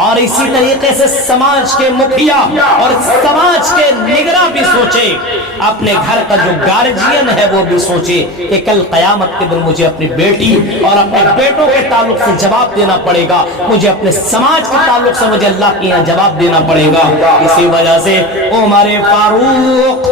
اور اسی طریقے سے سماج کے مکھیا اور سماج کے نگراں بھی سوچے، اپنے گھر کا جو گارجین ہے وہ بھی سوچے کہ کل قیامت کے دن مجھے اپنی بیٹی اور اپنے بیٹوں کے تعلق سے جواب دینا پڑے گا، مجھے اپنے سماج کے تعلق سے مجھے اللہ کے یہاں جواب دینا پڑے گا۔ اسی وجہ سے عمر فاروق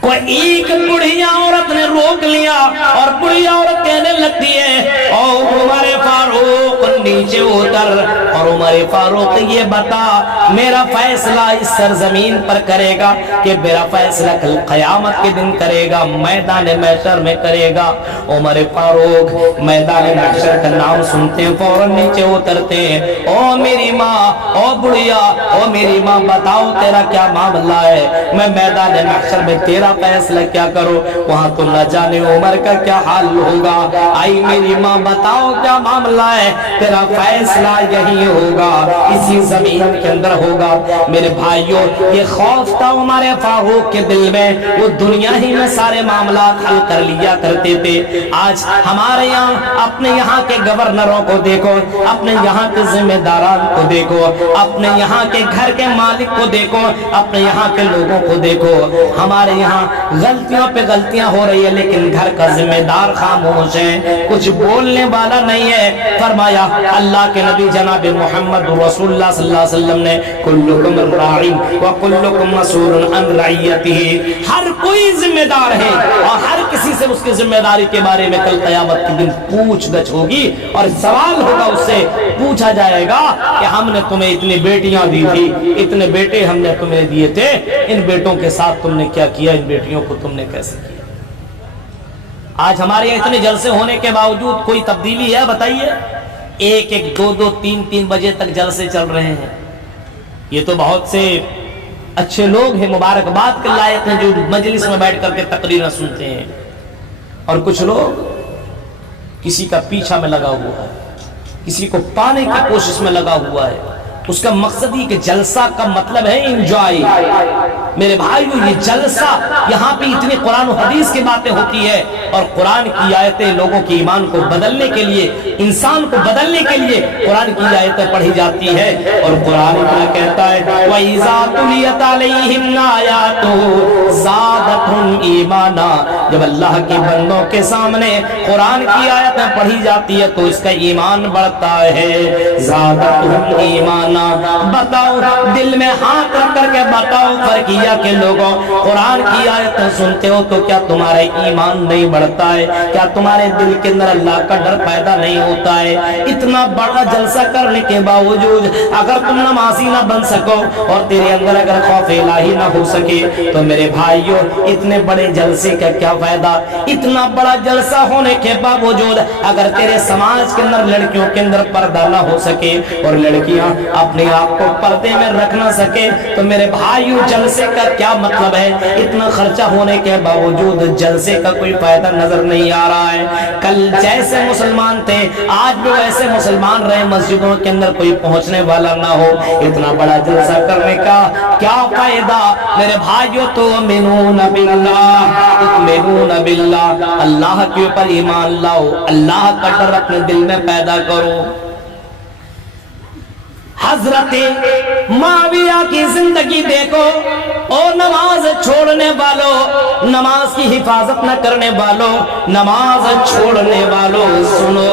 کو ایک بڑھیا عورت نے روک لیا اور بڑھیا عورت کہنے لگتی ہے او عمر فاروق نیچے اتر، اور عمر فاروق یہ بتا میرا فیصلہ اس سرزمین پر کرے گا کہ میرا فیصلہ کل قیامت کے دن کرے گا، میدان محشر میں کرے گا۔ عمر فاروق میدان محشر کا نام سنتے ہیں فوراً نیچے اترتے ہیں۔ او میری ماں، او بڑھیا، او میری ماں بتاؤ تیرا کیا معاملہ ہے، میں میدان محشر میں تیرا فیصلہ کیا کرو، وہاں تو نہ جانے عمر کا کیا حال ہوگا۔ آئی میری ماں بتاؤ کیا معاملہ ہے، تیرا فیصلہ یہی ہوگا، اسی زمین کے اندر ہوگا۔ میرے بھائیوں یہ خوف تھا عمر فاروق کے دل میں، وہ دنیا ہی میں سارے معاملات حل کر لیا کرتے تھے۔ آج ہمارے یہاں اپنے یہاں کے گورنروں کو دیکھو، اپنے یہاں کے ذمہ داران کو دیکھو، اپنے یہاں کے گھر کے مالک کو دیکھو، اپنے یہاں کے لوگوں کو دیکھو، ہمارے یہاں غلطیوں پہ غلطیاں ہو رہی ہے لیکن گھر کا ذمہ دار خاموش ہے، کچھ بولنے والا نہیں ہے۔ فرمایا اللہ کے نبی جناب محمد رسول اللہ صلی اللہ علیہ وسلم نے کلکم راعی وکلکم مسئول عن رعیتہ، ہر کوئی ذمہ دار ہے اور ہر کسی سے اس کی ذمہ داری کے بارے میں کل قیامت کے دن پوچھ گچھ ہوگی اور سوال ہوگا، اس سے پوچھا جائے گا کہ ہم نے تمہیں اتنی بیٹیاں دی تھی، اتنے بیٹے ہم نے تمہیں دیے تھے، ان بیٹوں کے ساتھ تم نے کیا کیا، ان بیٹیوں کو تم نے کیسے کیا۔ آج ہمارے یہاں اتنے جلسے ہونے کے باوجود کوئی تبدیلی ہے بتائیے؟ ایک ایک دو دو تین تین بجے تک جلسے چل رہے ہیں۔ یہ تو بہت سے اچھے لوگ ہیں، مبارکباد کے لائق ہیں، جو مجلس میں بیٹھ کر کے تقریریں سنتے ہیں، اور کچھ لوگ کسی کا پیچھا میں لگا ہوا ہے، کسی کو پانے کی کوشش میں لگا ہوا ہے، اس کا مقصد ہی کہ جلسہ کا مطلب ہے انجوائے۔ میرے بھائیو یہ جلسہ، یہاں پہ اتنی قرآن و حدیث کی باتیں ہوتی ہے اور قرآن کی آیتیں لوگوں کی ایمان کو بدلنے کے لیے، انسان کو بدلنے کے لیے قرآن کی آیتیں پڑھی جاتی ہے، اور قرآن کیا کہتا ہے وَإِذَا تُلِيَتْ عَلَيْهِمْ آيَاتُهُ زَادَتْهُمْ إِيمَانًا، جب اللہ کے بندوں کے سامنے قرآن کی آیتیں پڑھی جاتی ہے تو اس کا ایمان بڑھتا ہے۔ زَادَتْهُمْ إِيمَانًا، بتاؤ دل میں ہاتھ رکھ کر کے بتاؤ فرقیہ کے لوگوں، قرآن کی آیتیں سنتے ہو تو کیا تمہارا ایمان نہیں بڑھتا ہے؟ کیا تمہارے دل کے اندر اللہ کا ڈر پیدا نہیں ہوتا ہے؟ اتنا بڑا جلسہ کرنے کے باوجود اگر تم نمازی نہ بن سکو اور تیرے اندر اگر خوف الہی نہ ہو سکے تو میرے بھائیوں اتنے بڑے جلسے کا کیا فائدہ؟ اتنا بڑا جلسہ ہونے کے باوجود اگر تیرے سماج کے اندر لڑکیوں کے اندر پردہ نہ ہو سکے اور لڑکیاں اپنے آپ کو پردے میں رکھ نہ سکے تو میرے بھائیوں جلسے کا کیا مطلب ہے؟ اتنا خرچہ ہونے کے باوجود جلسے کا کوئی فائدہ نظر نہیں آ رہا ہے۔ کل جیسے مسلمان تھے آج بھی ویسے مسلمان رہے، مسجدوں کے اندر کوئی پہنچنے والا نہ ہو، اتنا بڑا جلسہ کرنے کا کیا فائدہ؟ میرے بھائیوں تؤمنون باللہ، اللہ کے اوپر ایمان لاؤ، اللہ کا ڈر اپنے دل میں پیدا کرو۔ حضرت معاویہ کی زندگی دیکھو، اور نماز چھوڑنے والوں، نماز کی حفاظت نہ کرنے والوں، نماز چھوڑنے والوں سنو،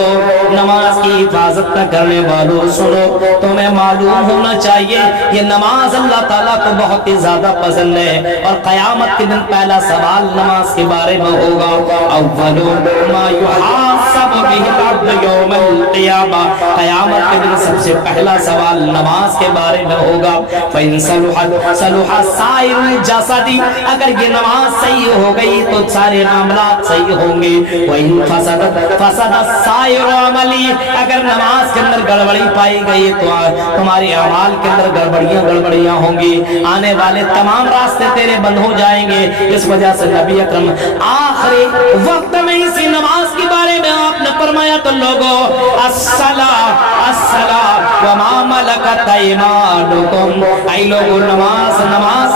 نماز کی حفاظت نہ کرنے والوں سنو، تمہیں معلوم ہونا چاہیے یہ نماز اللہ تعالیٰ کو بہت ہی زیادہ پسند ہے، اور قیامت کے دن پہلا سوال نماز کے بارے میں ہوگا۔ اول ما یحاسب بہ العبد یوم القیامہ، قیامت کے دن سب سے پہلا سوال نماز کے بارے میں ہوگا۔ فَإِن صَلُحَتْ صَلُحَ سَائِرُ الْجَسَدِ، اگر یہ نماز صحیح ہو گئی تو سارے معاملات صحیح ہوں گے۔ وَإِن فَسَدَتْ فَسَدَ سَائِرُ عَمَلِهِ، اگر نماز کے اندر گڑبڑی پائی گئی تو تمہارے اعمال کے اندر گڑبڑیاں ہوں گی، آنے والے تمام راستے تیرے بند ہو جائیں گے۔ اس وجہ سے نبی اکرم آخری وقت میں اسی نماز کے بارے میں آپ نے فرمایا تو لوگوں الصلاۃ الصلاۃ وما ملکت ایمانکم، اے لوگوں نماز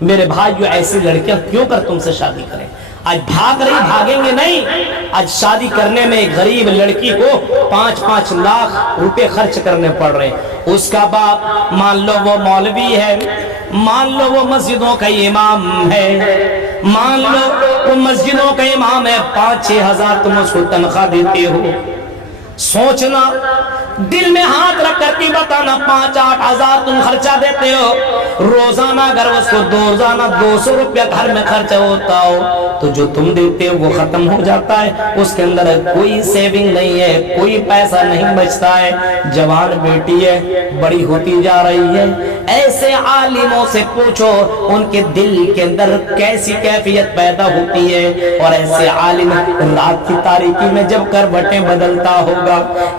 میرے بھائیو ایسی لڑکیاں کیوں کر تم سے شادی کریں؟ آج بھاگ رہی، بھاگیں گے نہیں۔ آج شادی کرنے میں ایک غریب لڑکی کو 5-5 لاکھ روپے خرچ کرنے پڑ رہے ہیں۔ اس کا باپ مان لو وہ مولوی ہے، مان لو وہ مسجدوں کا امام ہے، مان لو وہ مسجدوں کا امام ہے، 5-6 ہزار تم اس کو تنخواہ دیتے ہو۔ سوچنا، دل میں ہاتھ رکھ کر کے بتانا، 5-8 ہزار تم خرچہ دیتے ہو روزانہ، اگر اس کو روزانہ 200 روپیہ گھر میں خرچ ہوتا ہو تو جو تم دیتے ہو وہ ختم ہو جاتا ہے، اس کے اندر کوئی سیونگ نہیں ہے، کوئی پیسہ نہیں بچتا ہے۔ جوان بیٹی ہے، بڑی ہوتی جا رہی ہے، ایسے عالموں سے پوچھو ان کے دل کے اندر کیسی کیفیت پیدا ہوتی ہے، اور ایسے عالم رات کی تاریکی میں جب کروٹیں بدلتا ہوگا،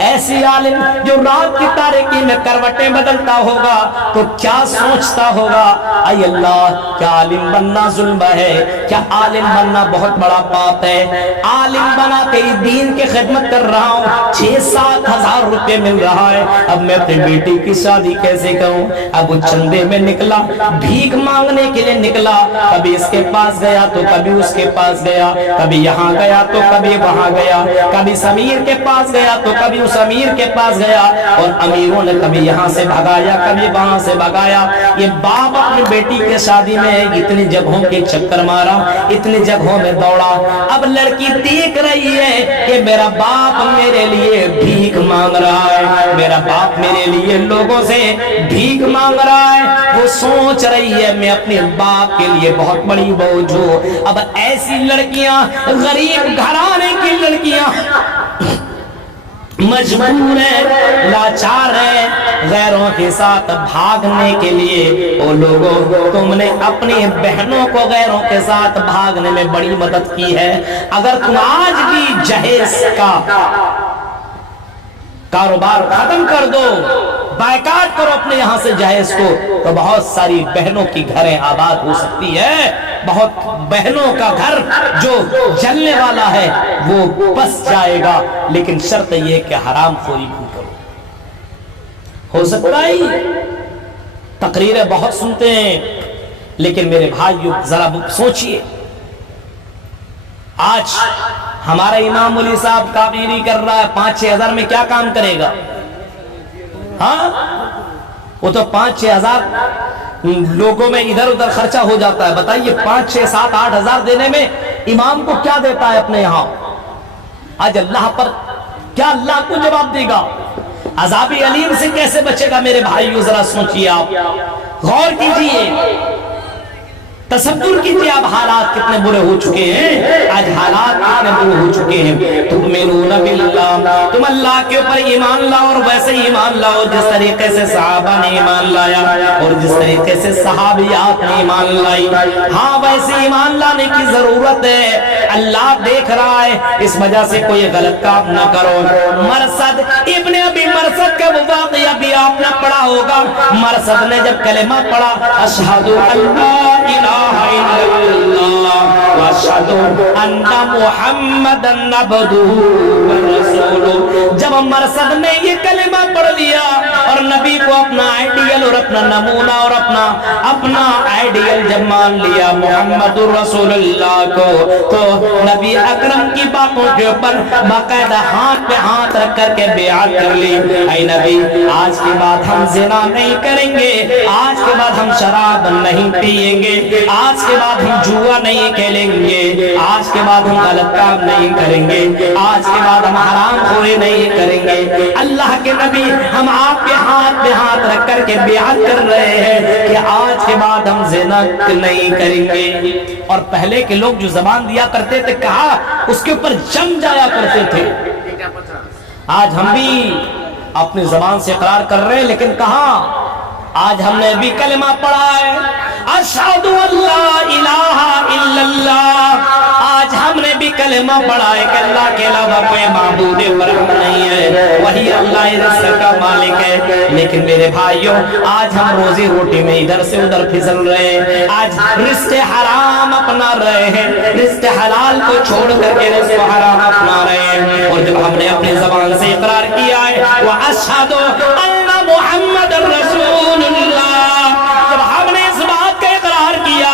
ایسی عالم جو رات کی تاریکی میں کروٹیں بدلتا ہوگا تو کیا سوچتا ہوگا؟ اے اللہ، کیا عالم بننا ظلم ہے؟ کیا عالم بننا بہت بڑا پاپ ہے؟ عالم بنا تیری دین کی خدمت کر رہا ہوں، 6-7 ہزار روپے مل رہا ہے، اب میں اپنی بیٹی کی شادی کیسے کروں؟ اب وہ چندے میں نکلا، بھیک مانگنے کے لیے نکلا، کبھی اس کے پاس گیا تو کبھی اس کے پاس گیا، کبھی یہاں گیا تو کبھی وہاں گیا، کبھی سمیر کے پاس گیا تو کبھی اس امیر کے پاس گیا، اور امیروں نے کبھی یہاں سے بھگایا کبھی وہاں سے بھگایا۔ یہ باپ اپنی بیٹی کے شادی میں اتنی جگہوں کے چکر مارا، اتنی جگہوں میں دوڑا، اب لڑکی دیکھ رہی ہے کہ میرا باپ میرے لیے بھیک مانگ رہا ہے، میرا باپ میرے لیے لوگوں سے بھیک مانگ رہا ہے، وہ سوچ رہی ہے میں اپنے باپ کے لیے بہت بڑی بوجھ ہوں۔ اب ایسی لڑکیاں، غریب گھرانے کی لڑکیاں مجبور ہے، لاچار ہے، غیروں کے ساتھ بھاگنے کے لیے۔ او لوگوں، تم نے اپنی بہنوں کو غیروں کے ساتھ بھاگنے میں بڑی مدد کی ہے۔ اگر تم آج بھی جہیز کا کاروبار ختم کر دو، بائیکاٹ کرو اپنے یہاں سے جہیز کو، تو بہت ساری بہنوں کی گھریں آباد ہو سکتی ہے، بہت بہنوں کا گھر جو جلنے والا ہے وہ بس جائے گا، لیکن شرط یہ کہ حرام خوری بھی کرو۔ ہو سکتا ہے تقریریں بہت سنتے ہیں، لیکن میرے بھائیو ذرا سوچئے، آج ہمارا امام ملی صاحب کابیری کر رہا ہے، 5-6 ہزار میں کیا کام کرے گا؟ ہاں، وہ تو 5-6 ہزار لوگوں میں ادھر ادھر خرچہ ہو جاتا ہے۔ بتائیے 5-6-7-8 ہزار دینے میں امام کو کیا دیتا ہے اپنے یہاں؟ آج اللہ پر کیا اللہ کو جواب دے گا؟ عذاب علیم سے کیسے بچے گا؟ میرے بھائیو ذرا سوچئے، آپ غور کیجئے، تصور کیجئے، اب حالات کتنے برے ہو چکے ہیں، آج حالات کتنے برے ہو چکے ہیں۔ تؤمنون باللہ، تم اللہ کے اوپر ایمان لاؤ، اور ویسے ایمان لاؤ جس طریقے سے صحابہ نے ایمان لایا، اور جس طریقے سے صحابیات نے ایمان لائی۔ ہاں، ویسے ایمان لانے کی ضرورت ہے، اللہ دیکھ رہا ہے، اس وجہ سے کوئی غلط کام نہ کرو۔ مرثد ابن ابی مرثد کا وہ واقعہ بھی آپ نے پڑھا ہوگا۔ مرثد نے جب کلمہ پڑھا، اشہد ان لا الہ الا اللہ واشہد ان محمدن عبدہ ورسولہ، جب مرثد نے یہ کلمہ پڑھ لیا اور نبی کو اپنا آئیڈیل اور اپنا نمونہ اور اپنا آئیڈیل جب مان لیا محمد رسول اللہ کو، تو نبی اکرم کی باتوں کے اوپر باقاعدہ ہاتھ پہ ہاتھ رکھ کر کے بیعت کر لی۔ اے نبی، آج کے بعد ہم زنا نہیں کریں گے، آج کے بعد ہم شراب نہیں پیئیں گے، آج کے بعد ہم جوا نہیں کھیلیں گے، آج کے بعد ہم غلط کام نہیں کریں گے، آج کے بعد ہم حرام خوری نہیں کریں گے۔ اللہ کے نبی، ہم آپ کے ہاتھ پہ ہاتھ رکھ کر کے بیعت کر رہے ہیں کہ آج کے بعد ہم زنا نہیں کریں گے۔ اور پہلے کے لوگ جو زبان دیا کرتے تھے، کہا اس کے اوپر جم جایا کرتے تھے۔ آج ہم بھی اپنی زبان سے اقرار کر رہے ہیں، لیکن کہاں؟ آج ہم نے بھی کلمہ پڑھا ہے، اشہد ان لا الہ الا اللہ، آج ہم نے بھی کلمہ پڑھا ہے کہ اللہ کے علاوہ کوئی معبود برحق نہیں ہے، وہی اللہ رزق کا مالک ہے۔ لیکن میرے بھائیوں، آج ہم روزی روٹی میں ادھر سے ادھر پھسل رہے ہیں، آج رزق حرام اپنا رہے ہیں، رزق حلال کو چھوڑ کر کے رزق حرام اپنا رہے ہیں۔ اور جب ہم نے اپنی زبان سے اقرار کیا ہے وَأَشْهَدُ أَنَّ مُحَمَّدًا رَسُولُ اللَّهِ، جب ہم نے اس بات کا اقرار کیا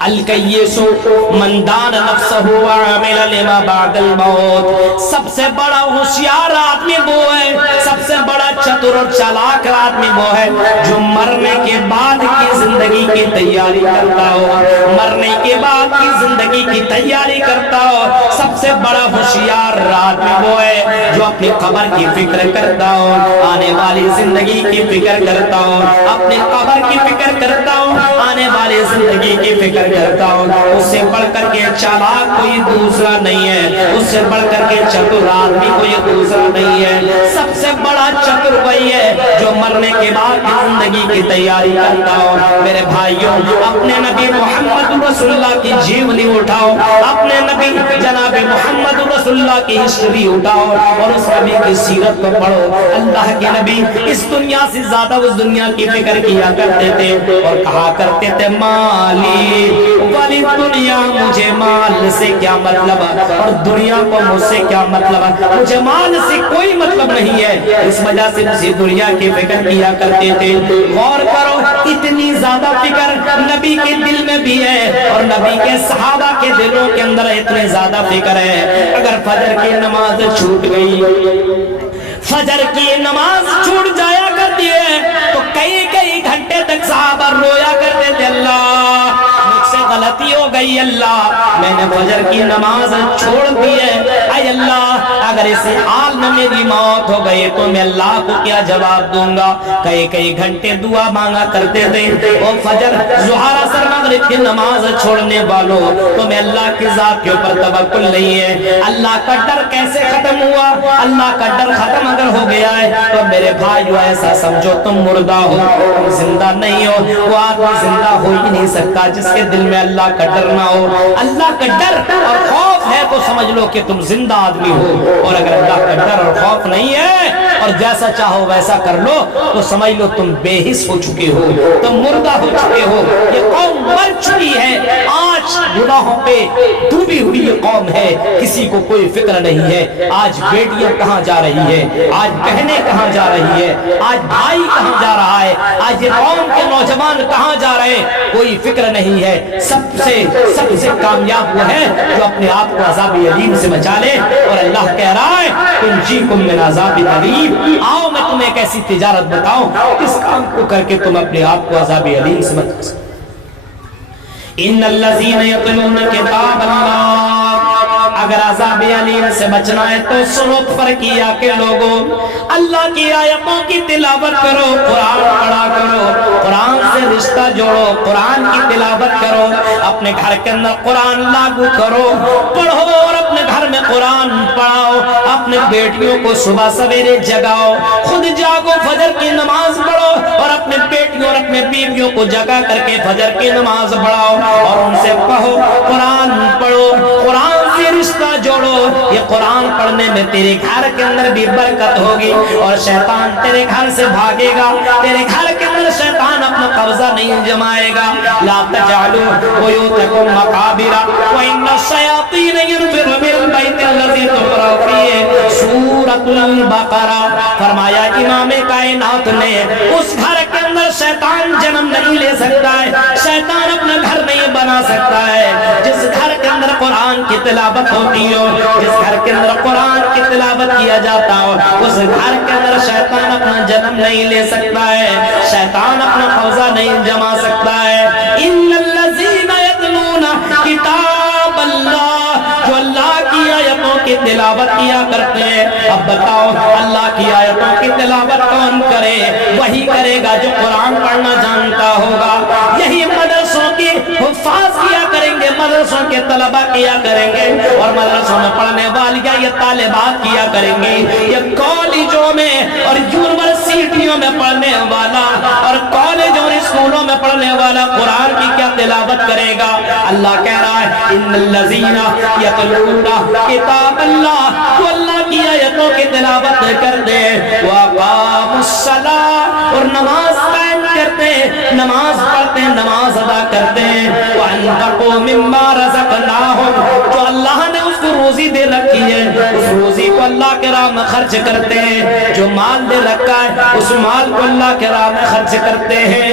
الکیسو من دان نفسہ وعمل لما بعد الموت، سب سے بڑا ہوشیار آدمی وہ ہے، سب سے بڑا چتر اور چالاک آدمی وہ ہے جو مرنے کے بعد کی زندگی کی تیاری کرتا ہو، مرنے کے بعد کی زندگی کی تیاری کرتا ہو۔ سب سے بڑا ہوشیار آدمی وہ ہے جو اپنی قبر کی فکر کرتا ہو، آنے والی زندگی کی فکر کرتا ہو، اپنی قبر کی فکر کرتا ہو، آنے والی زندگی کی فکر کرتا ہوں۔ اس سے بڑھ کر کے چالاک کوئی دوسرا نہیں ہے، اس سے بڑھ کر کے چتر آدمی کوئی دوسرا نہیں ہے۔ سب سے بڑا چتر وہی ہے جو مرنے کے بعد کی زندگی کی تیاری کرتا ہو۔ میرے بھائیوں، اپنے نبی محمد رسول اللہ کی جیونی اٹھاؤ، اپنے نبی جناب محمد رسول اللہ کی ہسٹری اٹھاؤ اور اس نبی کی سیرت کو پڑھو۔ اللہ کے نبی اس دنیا سے زیادہ اس دنیا کی فکر کیا کرتے تھے اور کہا کرتے تھے مالی والی دنیا، مجھے مال سے کیا مطلب اور دنیا کو مجھ سے کیا مطلب، مجھے مال سے کوئی مطلب نہیں ہے۔ اس وجہ سے اسی دنیا کی فکر کیا کرتے تھے۔ غور کرو، اتنی زیادہ فکر نبی کے دل میں بھی ہے اور نبی کے صحابہ کے دلوں کے اندر اتنی زیادہ فکر ہے، اگر فجر کی نماز چھوٹ گئی، فجر کی نماز چھوٹ جایا کرتی ہے تو کئی کئی گھنٹے تک صحابہ رویا کرتے تھے، اللہ مجھ سے غلطی ہو گئی، اللہ میں نے فجر کی نماز چھوڑ دی ہے، اے اللہ اگر اس حال میں میری موت ہو گئی تو میں اللہ کو کیا جواب دوں گا۔ کئی کئی گھنٹے دعا مانگا کرتے تھے، اور فجر ظہر اثر مغرب کی نماز چھوڑنے والوں تو میں اللہ کی ذات کے اوپر توکل نہیں ہے۔ اللہ کا ڈر کیسے ختم ہوا؟ اللہ کا ڈر ختم اگر ہو گیا ہے تو میرے بھائیو ایسا سمجھو تم مردہ ہو، تم زندہ نہیں ہو۔ وہ آدمی زندہ ہو ہی نہیں سکتا جس کے دل میں اللہ کا ڈر نہ ہو۔ اللہ کا ڈر اور خوف ہے تو سمجھ لو کہ تم زندہ آدمی ہو، اور اگر اللہ کا ڈر اور خوف نہیں ہے اور جیسا چاہو ویسا کر لو تو سمجھ لو تم بے حس ہو چکے ہو، تم مردہ ہو چکے ہو۔ یہ قوم مر چکی ہے، آج گناہوں پہ ڈوبی ہوئی یہ قوم ہے، کسی کو کوئی فکر نہیں ہے۔ آج بیٹیاں کہاں جا رہی ہے، آج بہنیں کہاں جا رہی ہے، آج بھائی کہاں جا رہا ہے، آج یہ قوم کے نوجوان کہاں جا رہے ہیں، کوئی فکر نہیں ہے۔ سب سے کامیاب وہ ہے جو اپنے آپ کو عذاب علیم سے بچا لے، اور اللہ کہہ رہا ہے تنجیکم من عذاب علیم، آؤ میں تمہیں ایک ایسی تجارت بتاؤں اس کام کو کر کے تم اپنے آپ کو عذاب علیم سے بچا سکتے۔ ان الذین یتلون کتاب اللہ، اگر عذاب علیم سے بچنا ہے تو سنو فرقیہ کے لوگوں، اللہ کی آیتوں کی تلاوت کرو، قرآن پڑھا کرو، قرآن سے رشتہ جوڑو، قرآن کی تلاوت کرو، اپنے گھر کے اندر قرآن لاگو کرو، پڑھو اور اپنے گھر میں قرآن پڑھاؤ، اپنے بیٹیوں کو صبح سویرے جگاؤ، خود جاگو فجر کی نماز پڑھو اور اپنے بیٹیوں اور اپنے بیویوں کو جگا کر کے فجر کی نماز پڑھاؤ اور ان سے کہو قرآن پڑھو، قرآن سے رشتہ جوڑو۔ یہ قرآن پڑھنے میں تیرے گھر کے اندر بھی برکت ہوگی اور شیطان تیرے گھر سے بھاگے گا، تیرے گھر کے اندر شیطان اپنا قبضہ نہیں جمائے گا۔ لا تجعلوا بیوتکم مقابر وان الشیاطین ینفرون من البیت الذی تقرأ فیہ سورۃ البقرہ، فرمایا امام کائنات نے اس گھر کے اندر شیطان جنم نہیں لے سکتا ہے، شیطان اپنا گھر نہیں بنا سکتا ہے جس گھر کے اندر قرآن کی تلاوت ہوتی ہو، جس گھر کے اندر قرآن کی تلاوت کیا جاتا ہو، اس گھر کے اندر شیطان اپنا جنم نہیں لے سکتا ہے، شیطان اپنا قبضہ نہیں جما سکتا ہے۔ ان الذین یتلون کتاب اللہ، جو اللہ کی آیتوں کی تلاوت کیا کرتے ہیں۔ اب بتاؤ اللہ کی آیتوں کی تلاوت کون کرے؟ وہی کرے گا جو قرآن پڑھنا جانتا ہوگا۔ یہی مدرسوں کی حفاظ کیا کریں گے، مدرسوں کے طلبہ کیا کریں گے، اور مدرسوں میں پڑھنے والیاں یہ طالبات کیا کریں گے۔ یہ کالجوں میں اور یونیورسٹیوں میں پڑھنے والا اور کالجوں اور اسکولوں میں پڑھنے والا قرآن کی کیا تلاوت کرے گا؟ اللہ کہہ رہا ہے ان الذین یتلون کتاب اللہ، جو اللہ کی آیتوں کی تلاوت کرتے ہیں، واقاموا الصلاۃ، اور نماز قائم کرتے ہیں، نماز پڑھتے ہیں، نماز ادا کرتے ہیں، وانفقوا مما رزقناہم، جو اللہ نے اس کو روزی دے رکھی ہے اس روزی کو اللہ کے راہ میں خرچ کرتے ہیں، جو مال دے رکھا ہے اس مال کو اللہ کے راہ میں خرچ کرتے ہیں۔